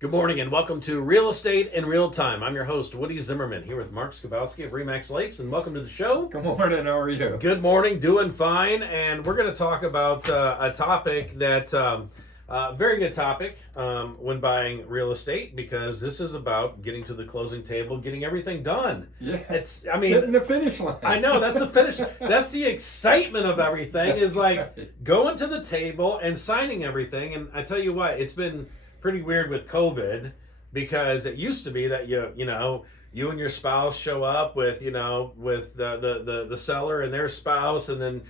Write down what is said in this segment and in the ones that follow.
Good morning and welcome to Real Estate in Real Time. I'm your host, Woody Zimmerman, here with Mark Skabowski of Remax Lakes, and welcome to the show. Good morning, how are you? Good morning, doing fine, and we're going to talk about a topic that, very good topic when buying real estate, because this is about getting to the closing table, getting everything done. Yeah, Hitting the finish line. I know, that's the finish. That's the excitement of everything, is like going to the table and signing everything. And I tell you what, it's been pretty weird with COVID, because it used to be that you and your spouse show up with the seller and their spouse, and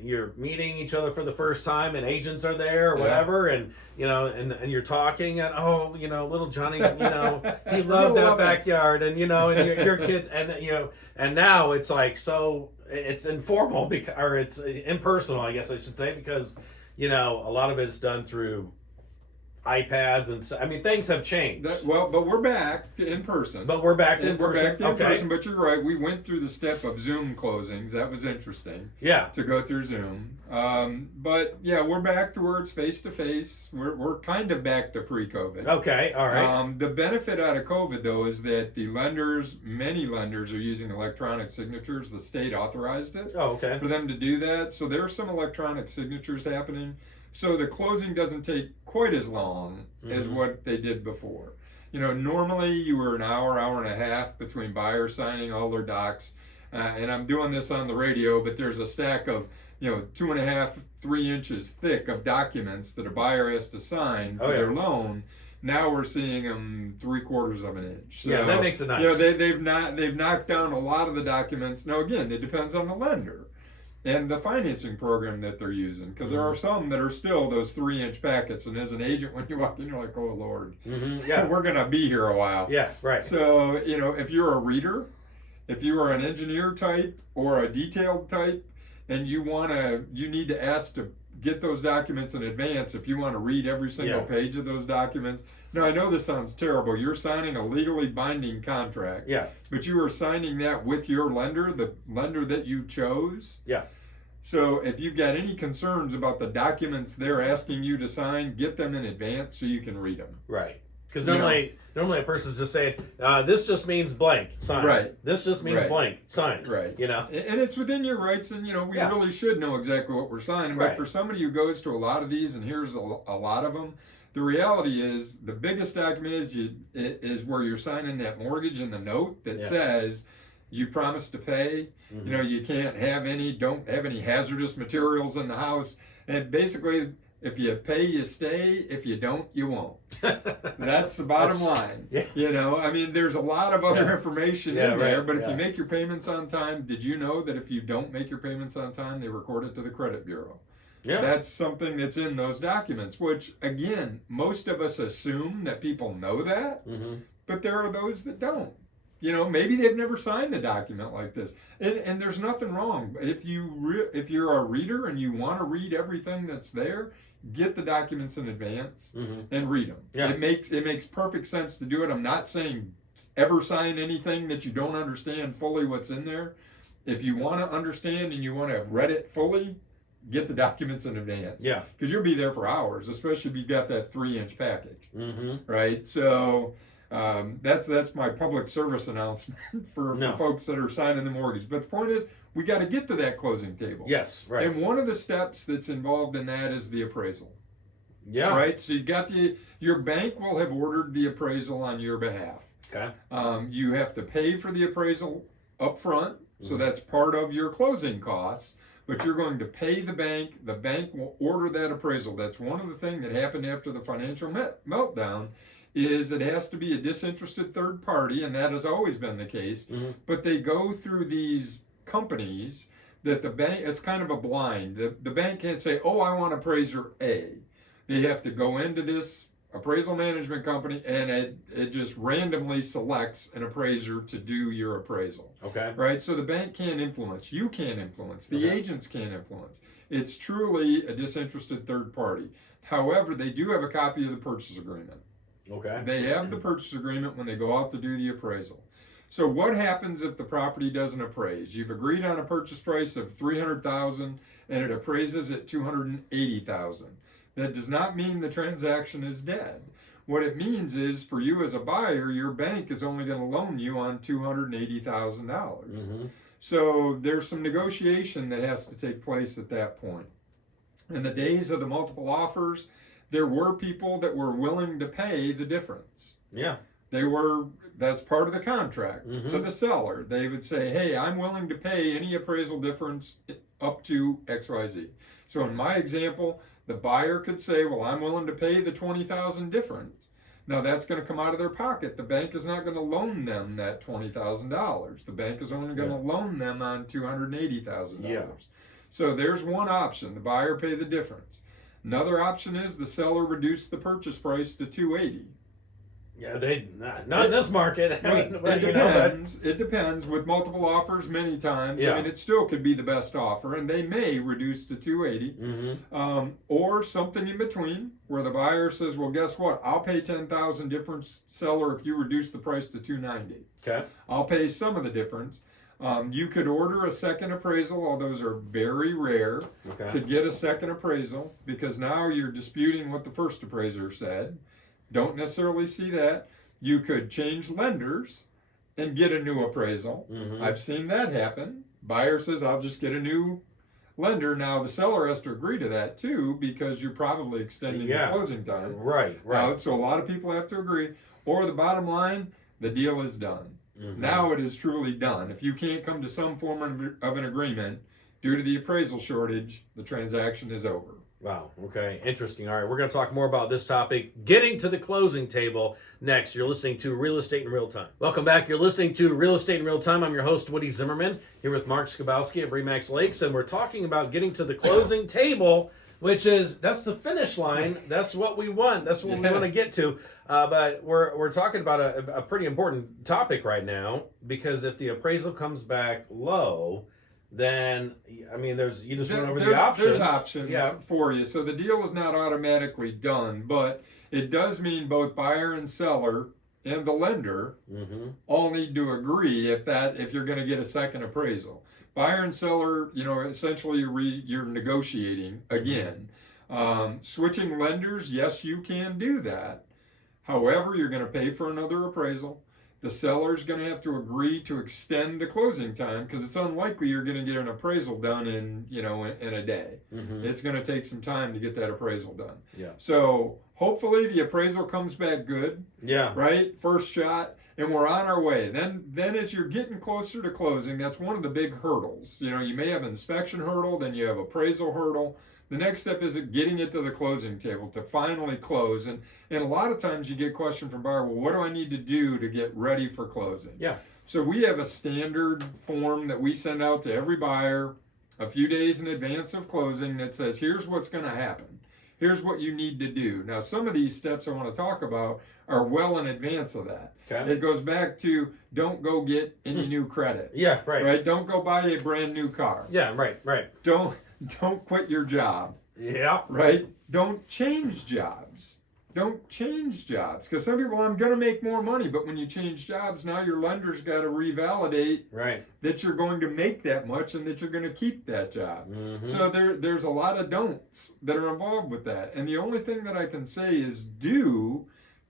you're meeting each other for the first time, and agents are there or whatever, and you're talking, and little Johnny, he loved that backyard, and your kids, and now it's like, so it's informal, or it's impersonal, I guess I should say, because a lot of it's done through iPads, and things have changed. But we're back to in person. We're back to in person. But you're right. We went through the step of Zoom closings. That was interesting. Yeah. To go through Zoom. But yeah, we're back to where it's face to face. We're kind of back to pre-COVID. Okay. All right. The benefit out of COVID though is that many lenders are using electronic signatures. The state authorized it. Oh, okay. For them to do that. So there are some electronic signatures happening. So the closing doesn't take quite as long as what they did before. Normally you were an hour and a half between buyers signing all their docs. And I'm doing this on the radio, but there's a stack of, 2.5, 3 inches thick of documents that a buyer has to sign for their loan. Now we're seeing them 3/4 of an inch. So, yeah, that makes it nice. They've knocked down a lot of the documents. Now again, it depends on the lender and the financing program that they're using, because there are some that are still those 3-inch packets, and as an agent, when you walk in, you're like, oh Lord, yeah, we're gonna be here a while. Yeah, right. So if you're a reader, if you are an engineer type or a detailed type, and you need to ask to get those documents in advance, if you want to read every single page of those documents. Now, I know this sounds terrible. You're signing a legally binding contract. Yeah. But you are signing that with your lender, the lender that you chose. Yeah. So if you've got any concerns about the documents they're asking you to sign, get them in advance so you can read them. Right. Because normally a person's just saying, this just means blank, sign. Right. This just means blank, sign. Right. And it's within your rights, and we really should know exactly what we're signing. But for somebody who goes to a lot of these, and here's a lot of them, the reality is the biggest document is where you're signing that mortgage and the note that says you promise to pay. You can't don't have any hazardous materials in the house, and basically, if you pay, you stay. If you don't, you won't. That's the bottom line. Yeah. There's a lot of other information in there, but if you make your payments on time, did you know that if you don't make your payments on time, they record it to the credit bureau? Yeah. That's something that's in those documents, which, again, most of us assume that people know that, but there are those that don't. Maybe they've never signed a document like this, and there's nothing wrong. If you're a reader and you want to read everything that's there, get the documents in advance and read them. Yeah. It makes perfect sense to do it. I'm not saying ever sign anything that you don't understand fully what's in there. If you want to understand and you want to have read it fully, get the documents in advance. Yeah. Because you'll be there for hours, especially if you've got that 3-inch package. Right? So that's my public service announcement for folks that are signing the mortgage. But the point is, we got to get to that closing table. Yes, right. And one of the steps that's involved in that is the appraisal. Yeah. Right? So you got your bank will have ordered the appraisal on your behalf. Okay. You have to pay for the appraisal up front, so that's part of your closing costs. But you're going to pay the bank. The bank will order that appraisal. That's one of the things that happened after the financial meltdown, is it has to be a disinterested third party, and that has always been the case. But they go through these companies that the bank, it's kind of a blind. The bank can't say, oh, I want appraiser A. They have to go into this appraisal management company, and it just randomly selects an appraiser to do your appraisal. Okay. Right? So the bank can't influence. You can't influence. The agents can't influence. It's truly a disinterested third party. However, they do have a copy of the purchase agreement. Okay. They have the purchase agreement when they go out to do the appraisal. So what happens if the property doesn't appraise? You've agreed on a purchase price of $300,000 and it appraises at $280,000. That does not mean the transaction is dead. What it means is for you as a buyer, your bank is only going to loan you on $280,000. Mm-hmm. So there's some negotiation that has to take place at that point. In the days of the multiple offers, there were people that were willing to pay the difference. Yeah. That's part of the contract to the seller. They would say, hey, I'm willing to pay any appraisal difference up to XYZ. So in my example, the buyer could say, well, I'm willing to pay the $20,000 difference. Now that's going to come out of their pocket. The bank is not going to loan them that $20,000. The bank is only going to loan them on $280,000. Yeah. So there's one option. The buyer pay the difference. Another option is the seller reduce the purchase price to $280,000. Yeah, not in this market. I mean, it depends. It depends. With multiple offers, many times. Yeah. I mean, it still could be the best offer, and they may reduce to $280,000, or something in between, where the buyer says, "Well, guess what? I'll pay $10,000 difference, seller, if you reduce the price to $290,000. Okay. I'll pay some of the difference." You could order a second appraisal, although those are very rare to get a second appraisal, because now you're disputing what the first appraiser said. Don't necessarily see that. You could change lenders and get a new appraisal. I've seen that happen. Buyer says, I'll just get a new lender. Now, the seller has to agree to that too, because you're probably extending the closing time. Right. So a lot of people have to agree. Or the bottom line, the deal is done. Now it is truly done. If you can't come to some form of an agreement due to the appraisal shortage, the transaction is over. Wow. Okay. Interesting. All right. We're going to talk more about this topic, getting to the closing table, next. You're listening to Real Estate in Real Time. Welcome back. You're listening to Real Estate in Real Time. I'm your host, Woody Zimmerman, here with Mark Skabowski of Remax Lakes, and we're talking about getting to the closing table, which that's the finish line. That's what we want. That's what we want to get to. But we're talking about a pretty important topic right now, because if the appraisal comes back low, then, I mean, you just went over the options. There's options for you. So the deal is not automatically done, but it does mean both buyer and seller and the lender all need to agree if you're going to get a second appraisal. Buyer and seller, essentially you're negotiating again. Switching lenders, yes, you can do that. However, you're going to pay for another appraisal. The seller's going to have to agree to extend the closing time, because it's unlikely you're going to get an appraisal done in a day. It's going to take some time to get that appraisal done. Yeah. So hopefully the appraisal comes back good. Yeah. Right? First shot, and we're on our way. Then as you're getting closer to closing, that's one of the big hurdles. You may have an inspection hurdle, then you have appraisal hurdle. The next step is getting it to the closing table to finally close. And a lot of times you get questions from buyer, well, what do I need to do to get ready for closing? Yeah. So we have a standard form that we send out to every buyer a few days in advance of closing that says, here's what's going to happen. Here's what you need to do. Now, some of these steps I want to talk about are well in advance of that. Okay. It goes back to, don't go get any new credit. Yeah, right. Right? Don't go buy a brand new car. Yeah, right. Don't quit your job. Yeah. Right? Don't change jobs. Because some people, I'm going to make more money, but when you change jobs, now your lender's got to revalidate that you're going to make that much and that you're going to keep that job. So there's a lot of don'ts that are involved with that. And the only thing that I can say is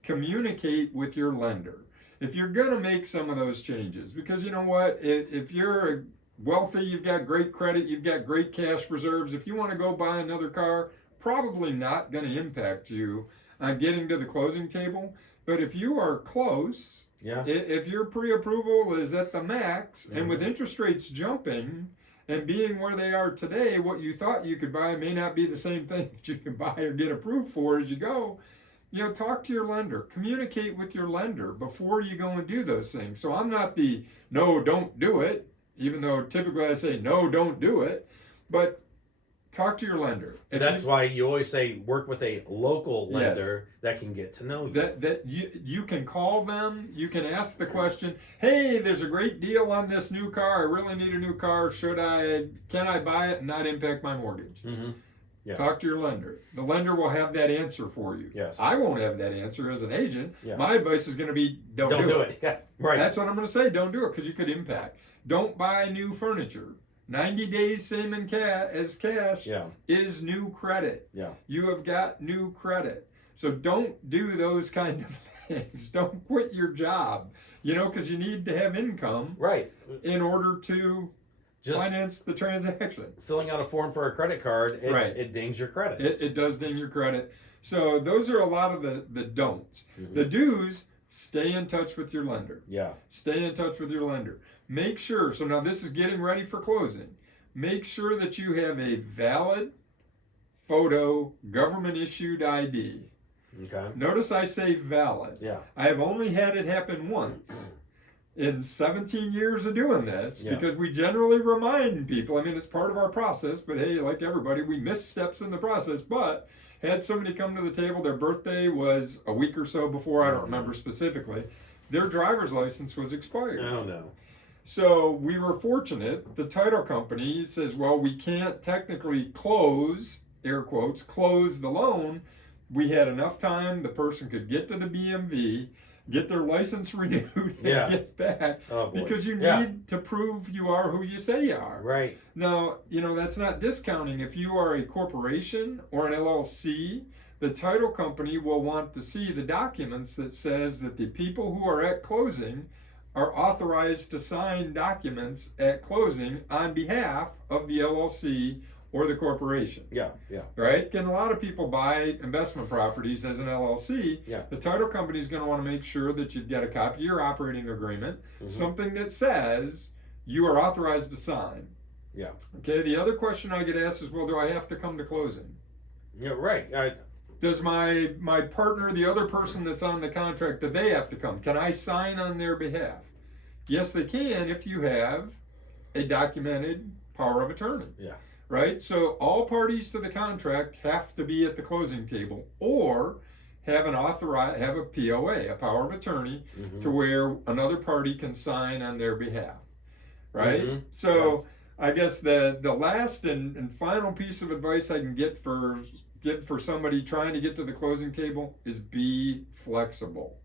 communicate with your lender. If you're going to make some of those changes, because you know what, if you're wealthy, you've got great credit, you've got great cash reserves, if you want to go buy another car, probably not going to impact you on getting to the closing table. But if you are close, if your pre-approval is at the max, and with interest rates jumping and being where they are today, what you thought you could buy may not be the same thing that you can buy or get approved for as you go. Talk to your lender. Communicate with your lender before you go and do those things. So I'm not the no, don't do it, even though typically I say no, don't do it. But talk to your lender. That's why you always say work with a local lender that can get to know you. That you can call them. You can ask the question, hey, there's a great deal on this new car. I really need a new car. Can I buy it and not impact my mortgage? Yeah. Talk to your lender. The lender will have that answer for you. Yes. I won't have that answer as an agent. Yeah. My advice is going to be don't do it. Yeah. Right. That's what I'm going to say. Don't do it, because you could impact. Don't buy new furniture. 90 days same as cash is new credit. Yeah. You have got new credit. So don't do those kind of things. Don't quit your job, because you need to have income right in order to just finance the transaction. Filling out a form for a credit card, it dings your credit. It does ding your credit. So those are a lot of the don'ts. Mm-hmm. The do's: stay in touch with your lender. Yeah. Stay in touch with your lender. Make sure, so now this is getting ready for closing. Make sure that you have a valid photo, government issued ID. Okay. Notice I say valid. Yeah. I have only had it happen once in 17 years of doing this, because we generally remind people. I mean, it's part of our process, but hey, like everybody, we miss steps in the process. But had somebody come to the table, their birthday was a week or so before, I don't remember specifically, their driver's license was expired. Oh, no. So we were fortunate. The title company says, well, we can't technically close, air quotes, close the loan. We had enough time. The person could get to the BMV, get their license renewed, and get back. Oh, boy. Because you need to prove you are who you say you are. Right. Now, that's not discounting. If you are a corporation or an LLC, the title company will want to see the documents that says that the people who are at closing are authorized to sign documents at closing on behalf of the LLC or the corporation. Yeah. Right? And a lot of people buy investment properties as an LLC. Yeah. The title company is going to want to make sure that you've got a copy of your operating agreement, something that says you are authorized to sign. Yeah. Okay, the other question I get asked is, well, do I have to come to closing? Yeah, right. Does my partner, the other person that's on the contract, do they have to come? Can I sign on their behalf? Yes, they can if you have a documented power of attorney. Yeah. Right? So all parties to the contract have to be at the closing table, or have a POA, a power of attorney, to where another party can sign on their behalf. Right? So I guess the last and final piece of advice I can get for somebody trying to get to the closing table is be flexible.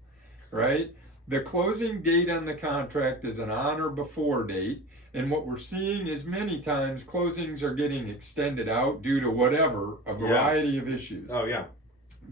Right? The closing date on the contract is an on or before date. And what we're seeing is many times closings are getting extended out due to a variety of issues. Oh, yeah.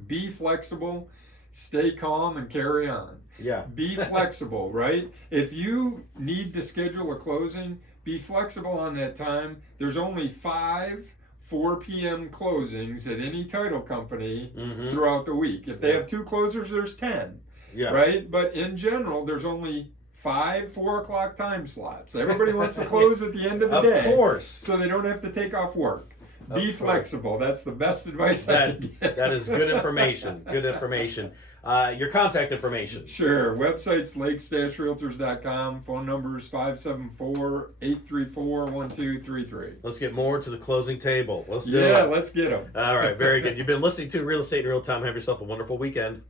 Be flexible, stay calm, and carry on. Yeah. Be flexible, right? If you need to schedule a closing, be flexible on that time. There's only 5 4 p.m. closings at any title company throughout the week. If they have 2 closers, there's 10. Yeah. Right? But in general, there's only 5 4 o'clock time slots. Everybody wants to close at the end of the day. Of course. So they don't have to take off work. Be flexible. That's the best advice I can get. That is good information. Good information. Your contact information. Sure. Website's lakes-realtors.com. Phone number is 574-834-1233. Let's get more to the closing table. Let's do it. Yeah, let's get them. All right. Very good. You've been listening to Real Estate in Real Time. Have yourself a wonderful weekend.